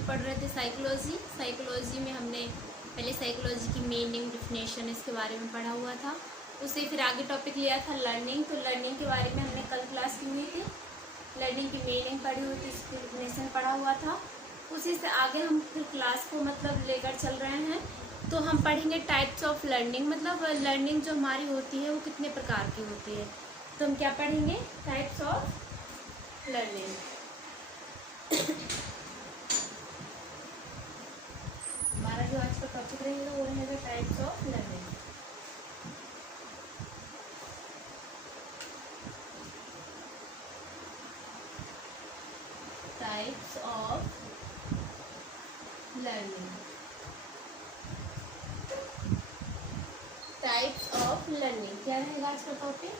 लोग पढ़ रहे थे साइकोलॉजी। साइकोलॉजी में हमने पहले साइकोलॉजी की मीनिंग, डिफिनेशन, इसके बारे में पढ़ा हुआ था। उससे फिर आगे टॉपिक लिया था लर्निंग। तो लर्निंग के बारे में हमने कल क्लास की हुई थी, लर्निंग की मीनिंग पढ़ी हुई थी, इसकी डिफिनेशन पढ़ा हुआ था। उसी से आगे हम फिर क्लास को मतलब लेकर चल रहे हैं। तो हम पढ़ेंगे टाइप्स ऑफ लर्निंग, मतलब लर्निंग जो हमारी होती है वो कितने प्रकार की होती है। तो हम क्या पढ़ेंगे, टाइप्स ऑफ लर्निंग। हमारा जो आज का टॉपिक रहेगा वो रहेगा types of learning. Types of learning, types of learning क्या रहेगा आज का टॉपिक,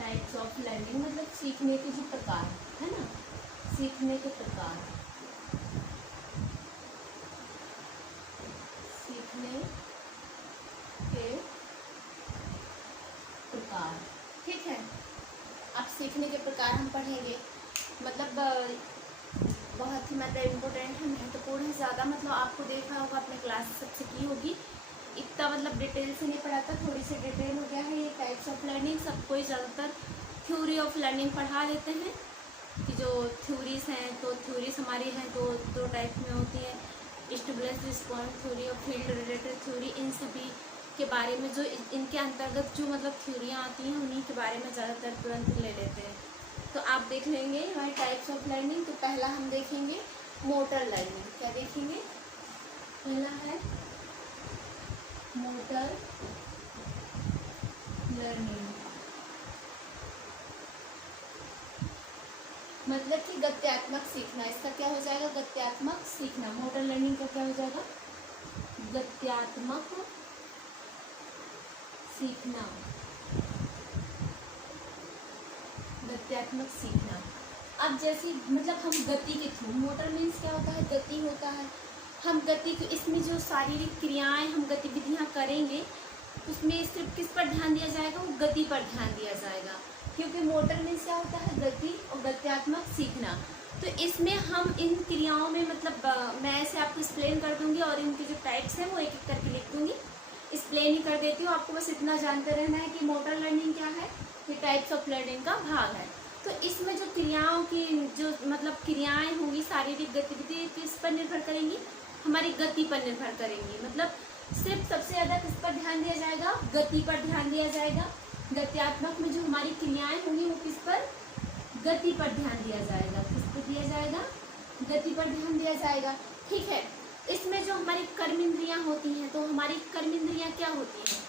टाइप्स ऑफ लर्निंग मतलब सीखने के जो प्रकार है ना, सीखने के प्रकार, सीखने के प्रकार। ठीक है, अब सीखने के प्रकार हम पढ़ेंगे, मतलब बहुत ही मतलब इम्पोर्टेंट है, महत्वपूर्ण है ज़्यादा, मतलब आपको देखा होगा अपने क्लास सबसे की होगी, इतना मतलब डिटेल से नहीं पढ़ाता, थोड़ी सी डिटेल हो गया है ये टाइप्स ऑफ लर्निंग। सबको ही ज़्यादातर थ्योरी ऑफ लर्निंग पढ़ा देते हैं कि जो थ्योरीज हैं, तो थ्योरीज हमारी हैं तो दो टाइप में होती है, स्टिमुलस रिस्पॉन्स थ्योरी और फील्ड रिलेटेड थ्योरी। इन सभी के बारे में जो इनके अंतर्गत जो मतलब थ्योरियाँ आती हैं उन्हीं के बारे में ज़्यादातर तुरंत ले लेते हैं। तो आप देख लेंगे हमारे टाइप्स ऑफ लर्निंग। तो पहला हम देखेंगे मोटर लर्निंग। क्या देखेंगे, पहला है मोटर लर्निंग, मतलब कि गत्यात्मक सीखना। इसका क्या हो जाएगा, गत्यात्मक सीखना। मोटर लर्निंग का क्या हो जाएगा, गत्यात्मक सीखना, गत्यात्मक सीखना। अब जैसे मतलब हम गति के थ्रू, मोटर मीन्स क्या होता है, गति होता है। हम गति को, इसमें जो शारीरिक क्रियाएं हम गतिविधियां करेंगे उसमें सिर्फ किस पर ध्यान दिया जाएगा, वो गति पर ध्यान दिया जाएगा, क्योंकि मोटर मीन्स क्या होता है, गति और गत्यात्मक सीखना। तो इसमें हम इन क्रियाओं में मतलब मैं ऐसे आपको एक्सप्लेन कर दूंगी और इनके जो टाइप्स हैं वो एक एक करके लिख दूंगी, एक्सप्लेन ही कर देती हूँ। आपको बस इतना जानते रहना है कि मोटर लर्निंग क्या है, ये टाइप्स ऑफ लर्निंग का भाग है। तो इसमें जो क्रियाओं की जो मतलब क्रियाएं होंगी, शारीरिक गतिविधि किस पर निर्भर करेंगी, हमारी गति पर निर्भर करेंगी। मतलब सिर्फ सबसे ज़्यादा किस पर ध्यान दिया जाएगा, गति पर ध्यान दिया जाएगा। गत्यात्मक में जो हमारी क्रियाएं होंगी वो किस पर, गति पर ध्यान दिया जाएगा। किस पर दिया जाएगा, गति पर ध्यान दिया जाएगा। ठीक है, इसमें जो हमारी कर्म इंद्रियां होती हैं, तो हमारी कर्म इंद्रियां क्या होती हैं,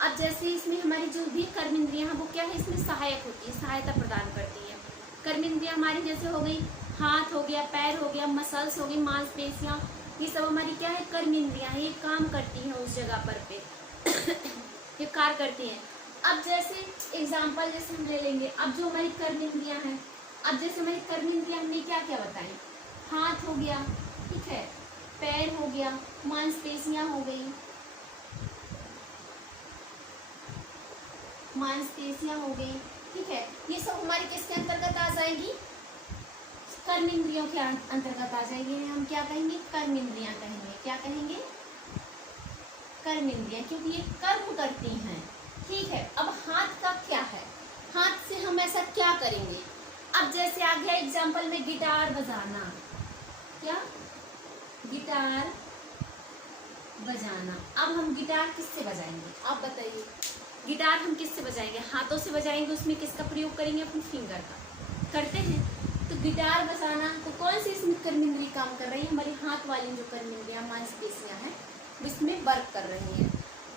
अब जैसे इसमें हमारी जो भी कर्म इंद्रियां हैं वो क्या है, इसमें सहायक होती है, सहायता प्रदान करती है। कर्म इंद्रियां हमारी जैसे हो गई, हाथ हो गया, पैर हो गया, मसल्स हो गई, मांसपेशियां, ये सब हमारी क्या है, कर्म इंद्रियां हैं, ये काम करती हैं उस जगह पर पे ये कार्य करती हैं। अब जैसे एग्जाम्पल जैसे हम ले लेंगे, अब जो हमारी कर्म इंद्रियां हैं, अब जैसे हमारी कर्म इंद्रियां हमने क्या क्या बताई, हाथ हो गया, ठीक है, पैर हो गया, मांसपेशियां हो गई, मांसपेशियां हो गई, ठीक है, ये सब हमारी किसके अंतर्गत आ जाएगी, कर्म इंद्रियों के अंतर्गत आ जाएगी। हम क्या कहेंगे, कर्म इंद्रियां कहेंगे। क्या कहेंगे, कर्म इंद्रियां, क्योंकि ये कर्म करती हैं। ठीक है, अब हाथ का क्या है, हाथ से हम ऐसा क्या करेंगे। अब जैसे आ गया एग्जाम्पल में गिटार बजाना, क्या, गिटार बजाना। अब हम गिटार किससे बजाएंगे, आप बताइए, गिटार हम किससे बजाएंगे, हाथों से बजाएंगे, उसमें किसका प्रयोग करेंगे, अपने फिंगर का करते हैं। तो गिटार बजाना, तो कौन सी इसमें कर्म इंद्रिय काम कर रही है, हमारी हाथ वाली जो कर्म इंद्रियां, मांसपेशियां हैं, इसमें वर्क कर रही हैं।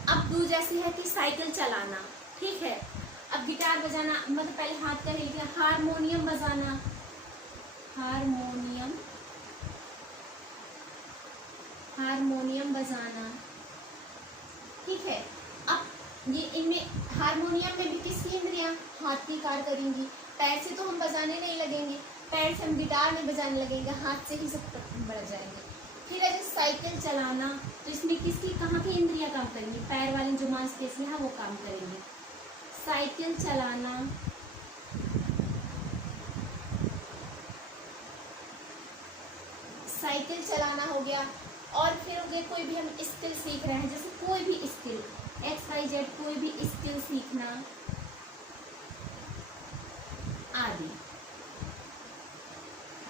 अब दो जैसी है कि साइकिल चलाना, ठीक है, अब गिटार बजाना मतलब पहले हाथ का हिल गया, हारमोनियम बजाना, हारमोनियम, हारमोनियम बजाना, ठीक है। अब ये इनमें हारमोनियम में भी किसकी इंद्रियां, हाथ की कार्य करेंगी। पैर से तो हम बजाने नहीं लगेंगे, पैर से हम गिटार में बजाने लगेंगे, हाथ से ही सब बढ़ जाएंगे। फिर है साइकिल चलाना, तो इसमें किसकी, कहाँ की इंद्रियां काम करेंगी, पैर वाली जो मांसपेशियां हैं वो काम करेंगी। साइकिल चलाना, साइकिल चलाना हो गया, और फिर हो गया कोई भी हम स्किल सीख रहे हैं, जैसे कोई भी स्किल XYZ, कोई भी स्किल सीखना आदि।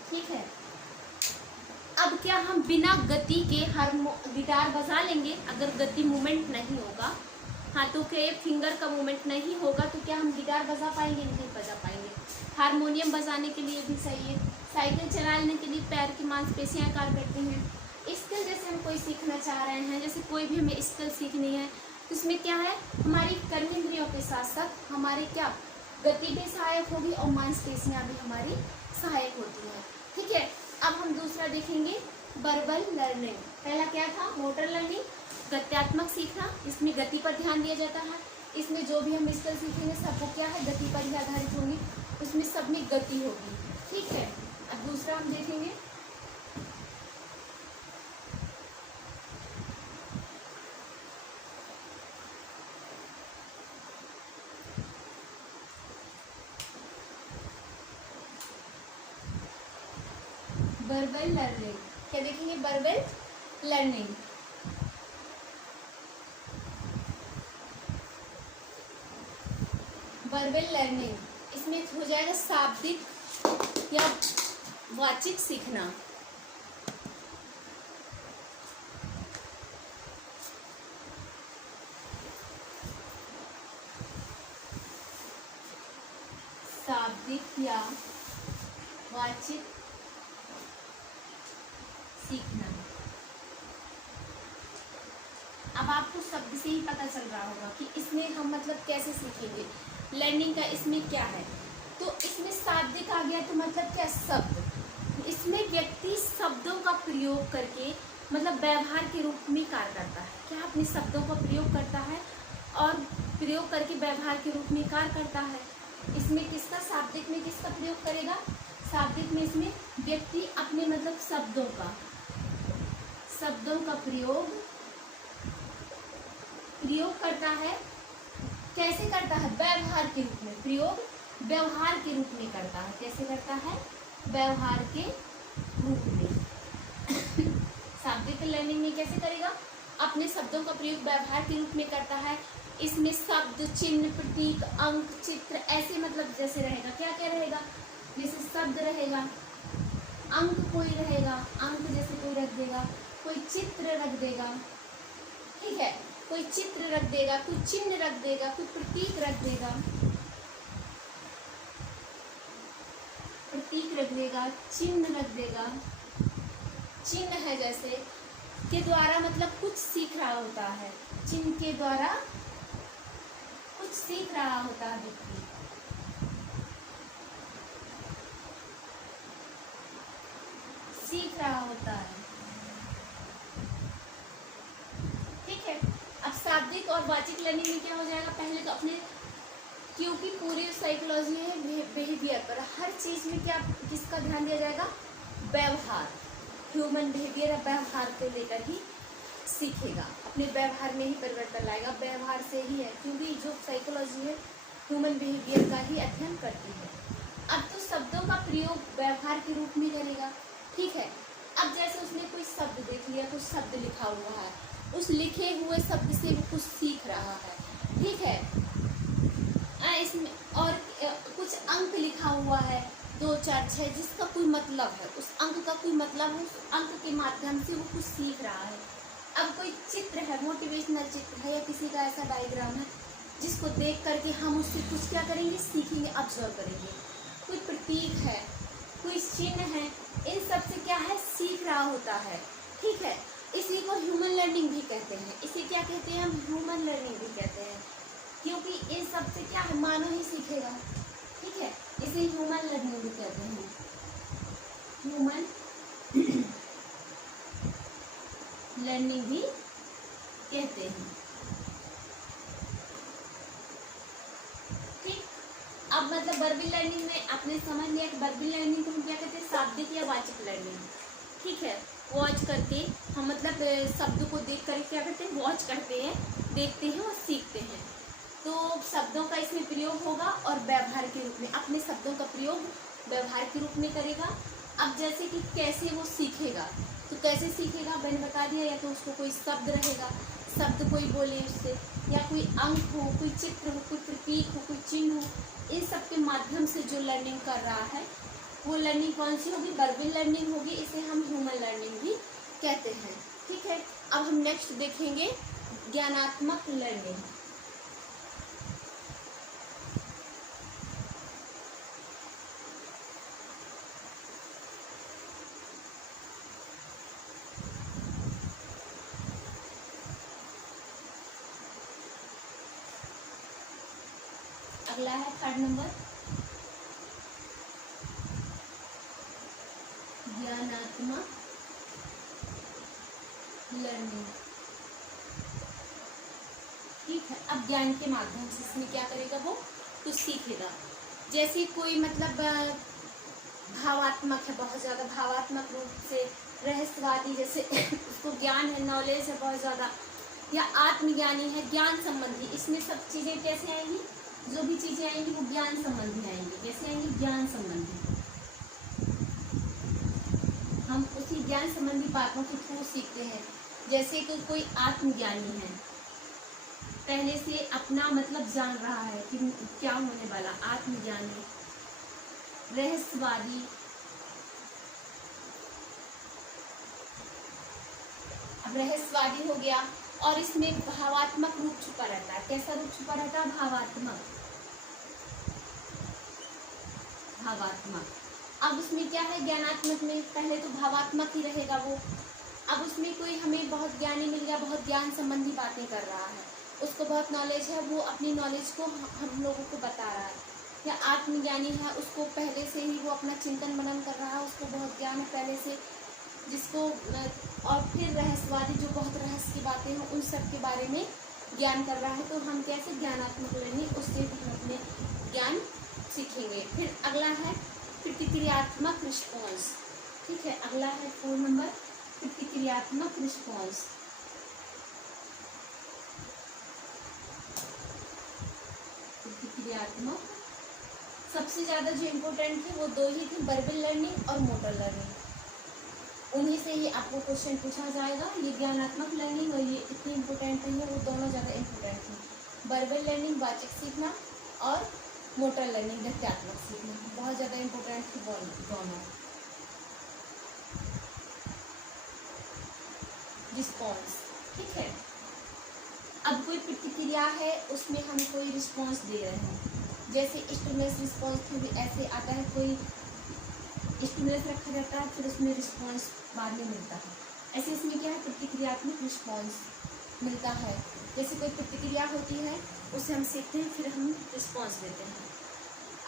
ठीक है, अब क्या हम बिना गति के गिटार बजा लेंगे? अगर गति मूवमेंट नहीं होगा, हाथों के फिंगर का मूवमेंट नहीं होगा, तो क्या हम गिटार बजा पाएंगे? नहीं बजा पाएंगे। हारमोनियम बजाने के लिए भी सही है, साइकिल चलाने के लिए पैर की मांसपेशियां कार्य करती हैं। स्किल जैसे हम कोई सीखना चाह रहे हैं, जैसे कोई भी हमें स्किल सीखनी है, तो इसमें क्या है, हमारी कर्मेंद्रियों के साथ साथ हमारी क्या गति भी सहायक होगी और मांसपेशियां भी हमारी सहायक होती हैं। ठीक है, अब हम दूसरा देखेंगे वर्बल लर्निंग। पहला क्या था? मोटर लर्निंग, गत्यात्मक सीखना, इसमें गति पर ध्यान दिया जाता है। इसमें जो भी हम स्किल सीखेंगे सबको क्या है, गति पर ही आधारित होंगी, उसमें सब में गति होगी। ठीक है, अब दूसरा हम देखेंगे वर्बल लर्निंग। क्या देखेंगे? Verbal learning. वर्बल लर्निंग, इसमें हो जाएगा शाब्दिक या वाचिक सीखना। शाब्दिक या वाचिक सीखना। अब आपको शब्द से ही पता चल रहा होगा कि इसमें हम मतलब कैसे सीखेंगे, लर्निंग का इसमें क्या है। तो इसमें शाब्दिक आ गया, तो मतलब क्या, शब्द। इसमें व्यक्ति शब्दों का प्रयोग करके मतलब व्यवहार के रूप में कार्य करता है। क्या अपने शब्दों का प्रयोग करता है और प्रयोग करके व्यवहार के रूप में कार्य करता है। इसमें किसका, शाब्दिक में किसका प्रयोग करेगा? शाब्दिक में इसमें व्यक्ति अपने मतलब शब्दों का प्रयोग करता है। कैसे करता है? व्यवहार के रूप में। प्रयोग व्यवहार के रूप में करता है। कैसे करता है? व्यवहार के रूप में। शाब्दिक लर्निंग में कैसे करेगा? अपने शब्दों का प्रयोग व्यवहार के रूप में करता है। इसमें शब्द, चिन्ह, प्रतीक, अंक, चित्र ऐसे मतलब जैसे रहेगा। क्या क्या रहेगा? जैसे शब्द रहेगा, अंक कोई रहेगा, अंक जैसे कोई रख देगा, कोई चित्र रख देगा। ठीक है, कोई चित्र रख देगा, कोई चिन्ह रख देगा, कोई प्रतीक रख देगा, चिन्ह रख देगा। चिन्ह है जैसे के द्वारा मतलब कुछ सीख रहा होता है, चिन्ह के द्वारा कुछ सीख रहा होता है व्यक्ति। सीख रहा होता है। ठीक है, अब शाब्दिक और वाचिक लर्निंग में क्या हो जाएगा? पहले तो अपने, क्योंकि पूरी साइकोलॉजी है बिहेवियर पर, हर चीज में क्या किसका ध्यान दिया जाएगा? व्यवहार, ह्यूमन बिहेवियर है, व्यवहार को लेकर ही सीखेगा, अपने व्यवहार में ही परिवर्तन लाएगा। व्यवहार से ही है, क्योंकि जो साइकोलॉजी है ह्यूमन बिहेवियर का ही अध्ययन करती है। अब तो शब्दों का प्रयोग व्यवहार के रूप में करेगा। ठीक है, अब जैसे उसने कोई शब्द देख लिया, कुछ शब्द लिखा हुआ है, उस लिखे हुए शब्द से वो कुछ सीख रहा है। ठीक है, इसमें और कुछ अंक लिखा हुआ है 2 4 6, जिसका कोई मतलब है, उस अंक का कोई मतलब है, उस अंक के माध्यम से वो कुछ सीख रहा है। अब कोई चित्र है, मोटिवेशनल चित्र है, या किसी का ऐसा डायग्राम है जिसको देख करके हम उससे कुछ क्या करेंगे? सीखेंगे, ऑब्जर्व करेंगे। कोई प्रतीक है, कोई चिन्ह है, इन सब से क्या है? सीख रहा होता है। ठीक है, इसी को ह्यूमन लर्निंग भी कहते हैं। इसे क्या कहते हैं? हम ह्यूमन लर्निंग भी कहते हैं, क्योंकि इन सब से क्या है? मानव ही सीखेगा। ठीक है, इसे ह्यूमन लर्निंग भी कहते हैं, ह्यूमन लर्निंग भी कहते हैं। ठीक, अब मतलब वर्बल लर्निंग में आपने समझ लिया कि वर्बल लर्निंग को हम क्या कहते हैं? शाब्दिक या वाचिक लर्निंग। ठीक है, वॉच करके हम मतलब शब्द को देख कर क्या करते हैं? वॉच करते हैं, देखते हैं और सीखते हैं। तो शब्दों का इसमें प्रयोग होगा और व्यवहार के रूप में, अपने शब्दों का प्रयोग व्यवहार के रूप में करेगा अब जैसे कि कैसे वो सीखेगा, तो कैसे सीखेगा मैंने बता दिया, या तो उसको कोई शब्द रहेगा, शब्द कोई बोले उससे, या कोई अंक हो, कोई चित्र हो, कोई प्रतीक हो, कोई चिन्ह हो, इन सब के माध्यम से जो लर्निंग कर रहा है वो लर्निंग कौन सी होगी, वर्बल लर्निंग होगी। इसे हम ह्यूमन लर्निंग भी कहते हैं। ठीक है, अब हम नेक्स्ट देखेंगे ज्ञानात्मक लर्निंग। अगला है 3rd नंबर, ज्ञानात्मक लर्निंग। ठीक है, अब ज्ञान के माध्यम से इसमें क्या करेगा, वो कुछ सीखेगा। जैसे कोई मतलब भावात्मक है, बहुत ज़्यादा भावात्मक रूप से, रहस्यवादी, जैसे उसको ज्ञान है, नॉलेज है बहुत ज़्यादा, या आत्मज्ञानी है, ज्ञान संबंधी, इसमें सब चीज़ें कैसे आएंगी, जो भी चीज़ें आएंगी वो ज्ञान संबंधी आएंगी। कैसे आएंगी, ज्ञान संबंधी। हम उसी ज्ञान संबंधी बातों के थ्रू सीखते हैं। जैसे कि कोई आत्मज्ञानी है, पहले से अपना मतलब जान रहा है कि क्या होने वाला, आत्मज्ञानी। रहस्यवादी, अब रहस्यवादी हो गया, और इसमें भावात्मक रूप छुपा रहता है। कैसा रूप छुपा रहता है, भावात्मक। भावात्मक। अब उसमें क्या है, ज्ञानात्मक में पहले तो भावात्मक ही रहेगा वो। अब उसमें कोई हमें बहुत ज्ञानी मिल गया, बहुत ज्ञान संबंधी बातें कर रहा है, उसको बहुत नॉलेज है, वो अपनी नॉलेज को हम लोगों को बता रहा है। या आत्मज्ञानी है, उसको पहले से ही वो अपना चिंतन मनन कर रहा है, उसको बहुत ज्ञान है पहले से, जिसको। और फिर रहस्यवादी, जो बहुत रहस्य की बातें हैं उन सब के बारे में ज्ञान कर रहा है। तो हम कैसे ज्ञानात्मक लर्निंग, उससे भी हम अपने ज्ञान सीखेंगे। फिर अगला है प्रतिक्रियात्मक रिस्पॉन्स। ठीक है, अगला है 4 नंबर, प्रतिक्रियात्मक रिस्पॉन्स। प्रतिक्रियात्मक, सबसे ज़्यादा जो इम्पोर्टेंट थे वो 2 ही थे, वर्बल लर्निंग और मोटर लर्निंग। उन्हीं से ही आपको क्वेश्चन पूछा जाएगा। ये ज्ञानात्मक लर्निंग और ये इतनी इम्पोर्टेंट नहीं है, वो दोनों ज़्यादा इम्पोर्टेंट थी। वर्बल लर्निंग वाचिक सीखना और मोटर लर्निंग गत्यात्मक सीखना बहुत ज़्यादा इम्पोर्टेंट थी दोनों। रिस्पॉन्स, ठीक है। अब कोई प्रतिक्रिया है, उसमें हम कोई रिस्पॉन्स दे रहे हैं, जैसे स्टिमुलस रिस्पॉन्स भी ऐसे आता है, कोई स्टिमुलस रखा जाता है, फिर उसमें रिस्पॉन्स बाद में मिलता है। ऐसे इसमें क्या है, प्रतिक्रियात्मक रिस्पॉन्स मिलता है। जैसे कोई प्रतिक्रिया होती है, उसे हम सीखते हैं, फिर हम रिस्पॉन्स देते हैं।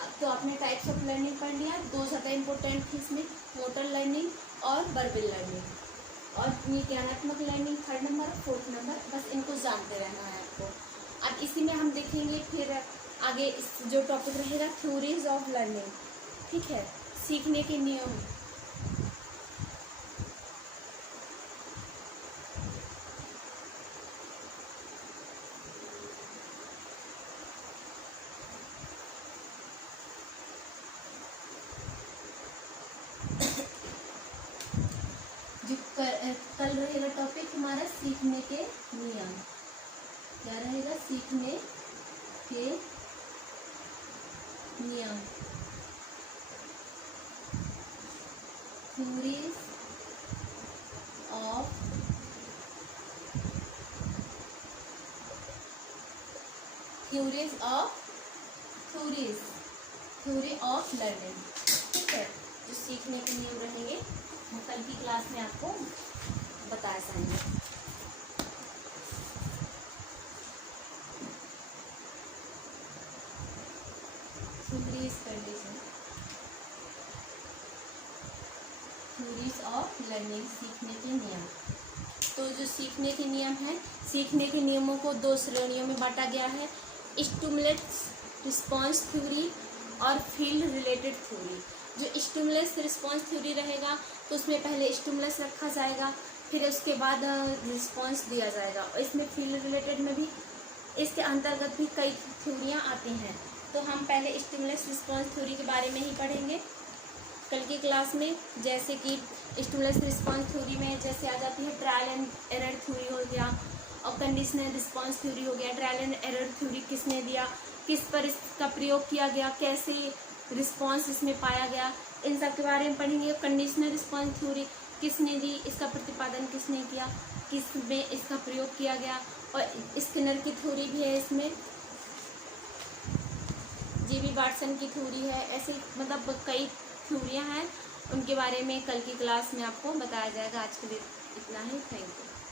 अब तो आपने टाइप्स ऑफ लर्निंग पढ़ लिया, 2 ज़्यादा इंपॉर्टेंट थी इसमें, मोटर लर्निंग और वर्बल लर्निंग। और ये ज्ञानात्मक learning 3rd number, 4th number, बस इनको जानते रहना है आपको। अब इसी में हम देखेंगे फिर आगे इस जो टॉपिक रहेगा, थ्योरीज ऑफ लर्निंग। ठीक है, सीखने के नियम। जो कल रहेगा टॉपिक हमारा सीखने के नियम। क्या रहेगा, सीखने के नियम, theories of theory of learning. ठीक है, जो सीखने के नियम रहेंगे हम कल की क्लास में आपको बता जाएंगे। थ्योरीज ऑफ लर्निंग, सीखने के नियम। तो जो सीखने के नियम हैं, सीखने के नियमों को 2 श्रेणियों में बांटा गया है, स्टिमुलस रिस्पॉन्स थ्योरी और फील्ड रिलेटेड थ्योरी। जो स्टिमुलस रिस्पॉन्स थ्योरी रहेगा तो उसमें पहले स्टिमुलस रखा जाएगा, फिर उसके बाद रिस्पॉन्स दिया जाएगा। और इसमें फील्ड रिलेटेड में भी, इसके अंतर्गत भी कई थ्योरियाँ आती हैं। तो हम पहले स्टिमुलस रिस्पॉन्स थ्योरी के बारे में ही पढ़ेंगे, कल की क्लास में जैसे कि स्टिमुलस रिस्पांस थ्योरी में जैसे आ जाती है ट्रायल एंड एरर थ्योरी हो गया, और कंडीशनल रिस्पांस थ्योरी हो गया। ट्रायल एंड एरर थ्योरी किसने दिया, किस पर इसका प्रयोग किया गया, कैसे रिस्पांस इसमें पाया गया, इन सब के बारे में पढ़ेंगे। कंडीशनल रिस्पांस थ्योरी किसने दी, इसका प्रतिपादन किसने किया, किस में इसका प्रयोग किया गया, और स्किनर की थ्योरी भी है इसमें, जीबी वाटसन की थ्योरी है। ऐसे मतलब कई थ्योरियाँ हैं, उनके बारे में कल की क्लास में आपको बताया जाएगा। आज के लिए इतना ही, थैंक यू।